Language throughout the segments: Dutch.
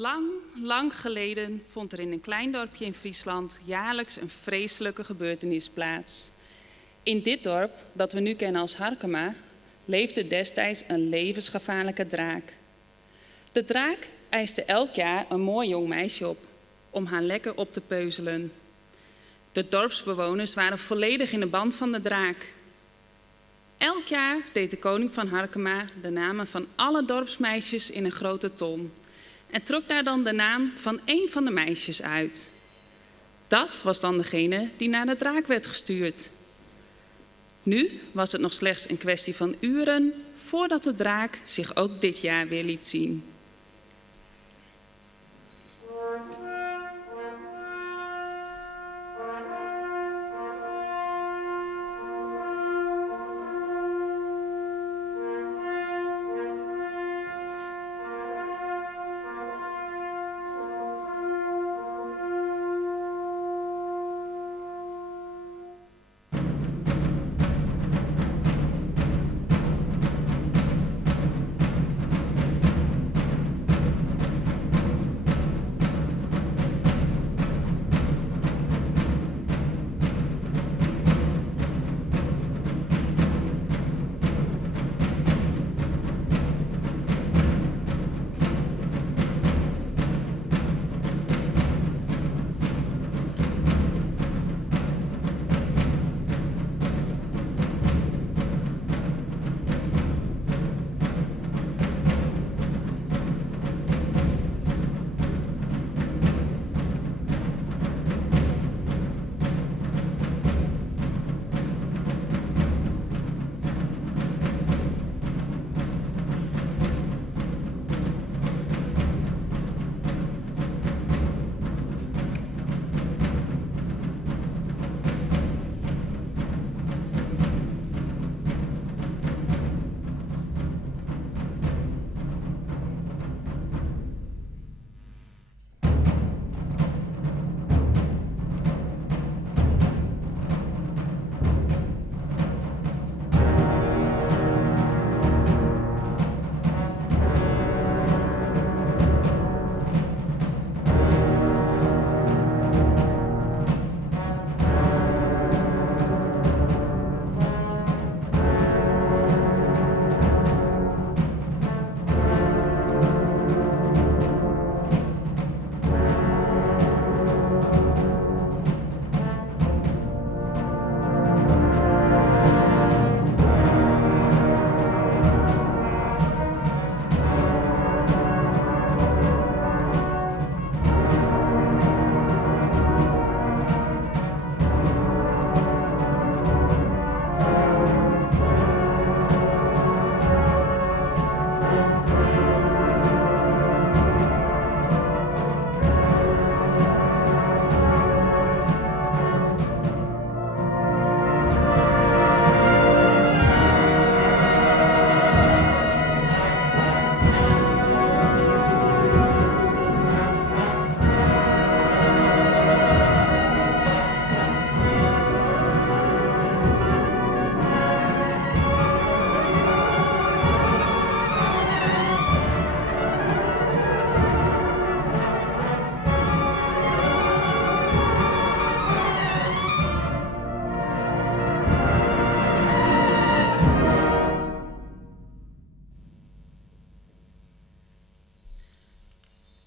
Lang, lang geleden vond er in een klein dorpje in Friesland jaarlijks een vreselijke gebeurtenis plaats. In dit dorp, dat we nu kennen als Harkema, leefde destijds een levensgevaarlijke draak. De draak eiste elk jaar een mooi jong meisje op, om haar lekker op te peuzelen. De dorpsbewoners waren volledig in de band van de draak. Elk jaar deed de koning van Harkema de namen van alle dorpsmeisjes in een grote ton en trok daar dan de naam van één van de meisjes uit. Dat was dan degene die naar de draak werd gestuurd. Nu was het nog slechts een kwestie van uren voordat de draak zich ook dit jaar weer liet zien.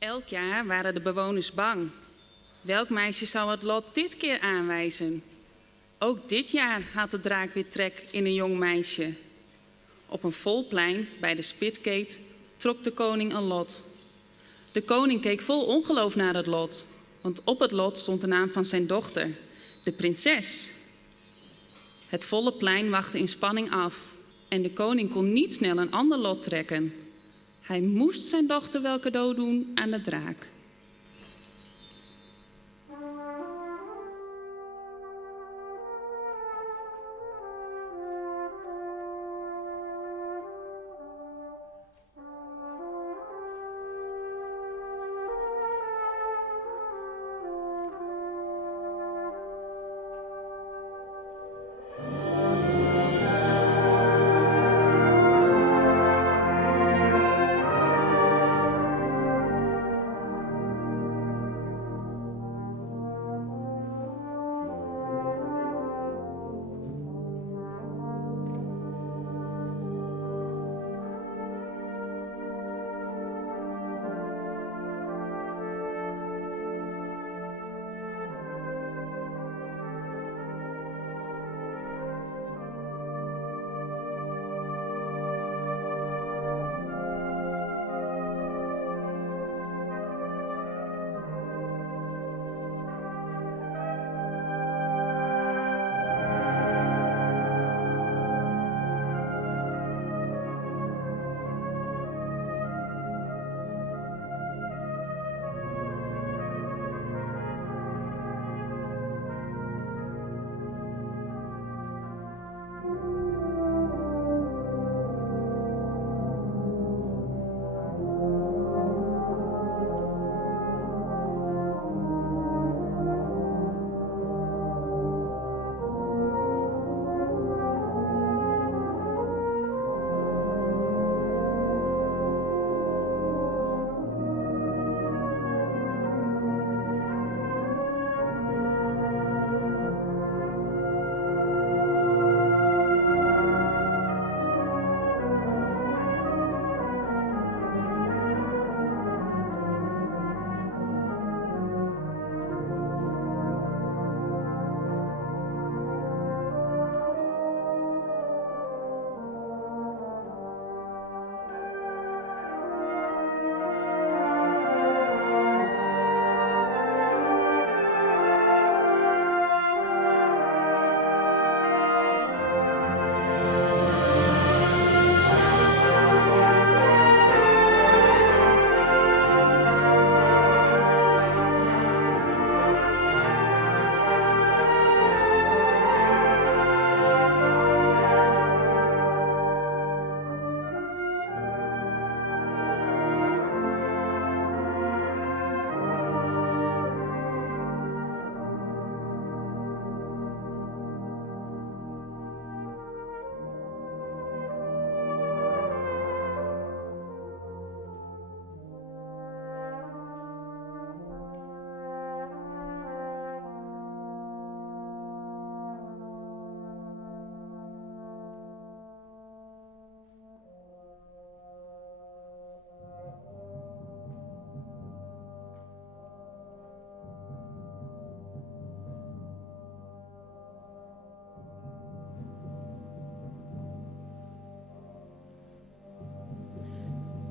Elk jaar waren de bewoners bang. Welk meisje zou het lot dit keer aanwijzen? Ook dit jaar had de draak weer trek in een jong meisje. Op een vol plein bij de Spitgate trok de koning een lot. De koning keek vol ongeloof naar het lot, want op het lot stond de naam van zijn dochter, de prinses. Het volle plein wachtte in spanning af en de koning kon niet snel een ander lot trekken. Hij moest zijn dochter wel cadeau doen aan de draak.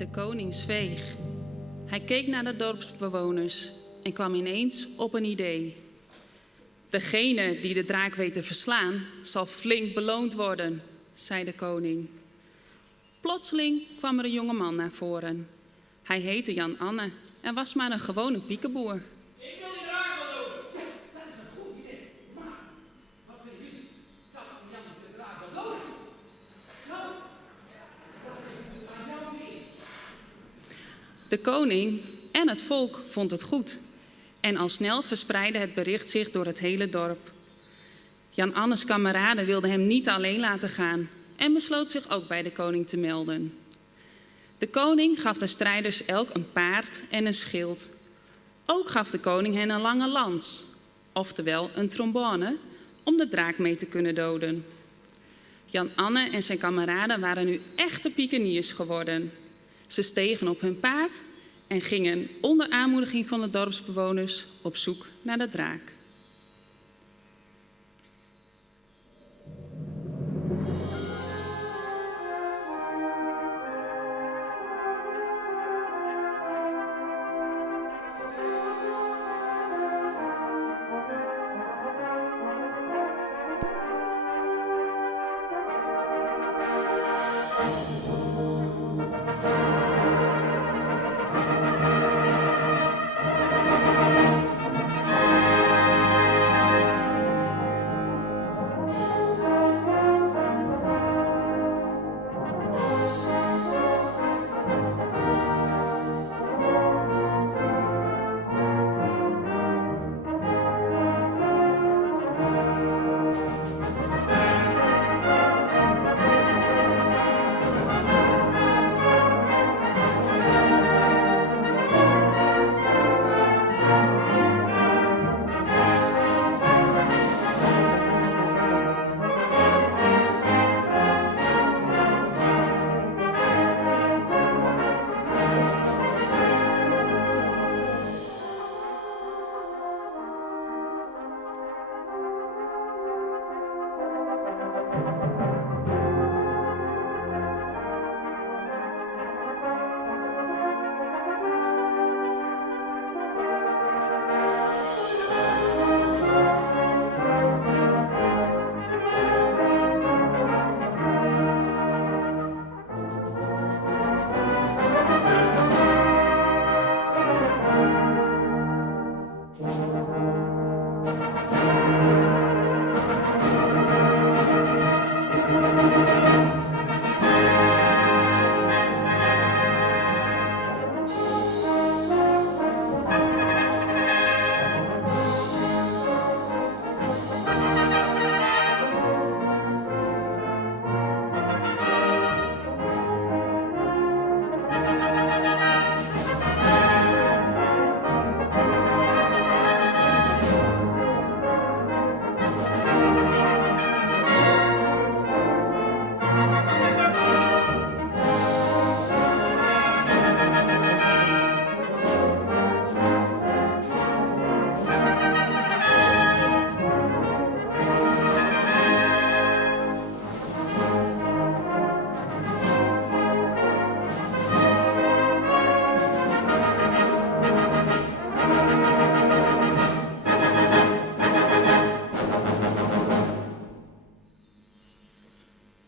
De koning zweeg. Hij keek naar de dorpsbewoners en kwam ineens op een idee. Degene die de draak weet te verslaan, zal flink beloond worden, zei de koning. Plotseling kwam er een jonge man naar voren. Hij heette Jan Anne en was maar een gewone piekenboer. Ik wil die draak wel doden. Dat is een goed idee. Maar, wat vinden jullie? Kan Jan de draak wel doden? Nou, aan jou weer. De koning en het volk vond het goed. En al snel verspreidde het bericht zich door het hele dorp. Jan Annes kameraden wilden hem niet alleen laten gaan en besloot zich ook bij de koning te melden. De koning gaf de strijders elk een paard en een schild. Ook gaf de koning hen een lange lans, oftewel een trombone, om de draak mee te kunnen doden. Jan Anne en zijn kameraden waren nu echte piekeniers geworden. Ze stegen op hun paard en gingen onder aanmoediging van de dorpsbewoners op zoek naar de draak.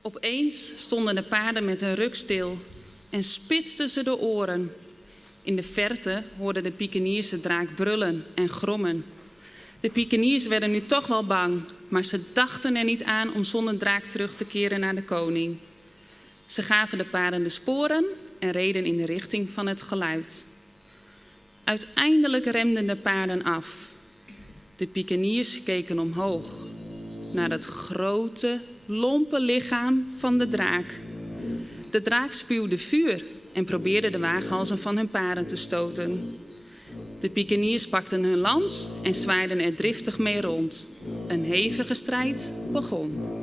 Opeens stonden de paarden met een ruk stil en spitsten ze de oren. In de verte hoorden de piekeniers de draak brullen en grommen. De piekeniers werden nu toch wel bang, maar ze dachten er niet aan om zonder draak terug te keren naar de koning. Ze gaven de paarden de sporen en reden in de richting van het geluid. Uiteindelijk remden de paarden af. De piekeniers keken omhoog naar het grote, lompe lichaam van de draak. De draak spuwde vuur en probeerde de waaghalzen van hun paarden te stoten. De piekeniers pakten hun lans en zwaaiden er driftig mee rond. Een hevige strijd begon.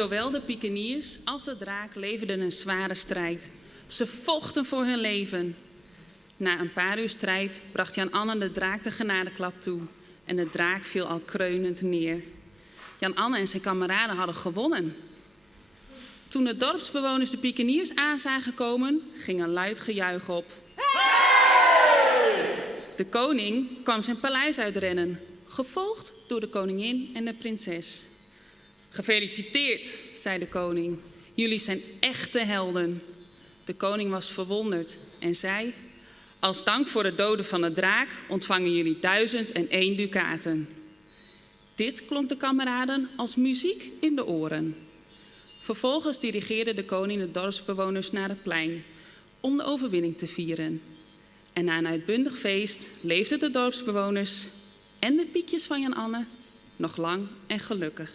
Zowel de pikeniers als de draak leverden een zware strijd. Ze vochten voor hun leven. Na een paar uur strijd bracht Jan Anne de draak de genadeklap toe en de draak viel al kreunend neer. Jan Anne en zijn kameraden hadden gewonnen. Toen de dorpsbewoners de pikeniers aan zagen komen, ging een luid gejuich op. De koning kwam zijn paleis uitrennen, gevolgd door de koningin en de prinses. Gefeliciteerd, zei de koning. Jullie zijn echte helden. De koning was verwonderd en zei: als dank voor het doden van de draak ontvangen jullie 1001 dukaten. Dit klonk de kameraden als muziek in de oren. Vervolgens dirigeerde de koning de dorpsbewoners naar het plein om de overwinning te vieren. En na een uitbundig feest leefden de dorpsbewoners en de piekjes van Jan Anne nog lang en gelukkig.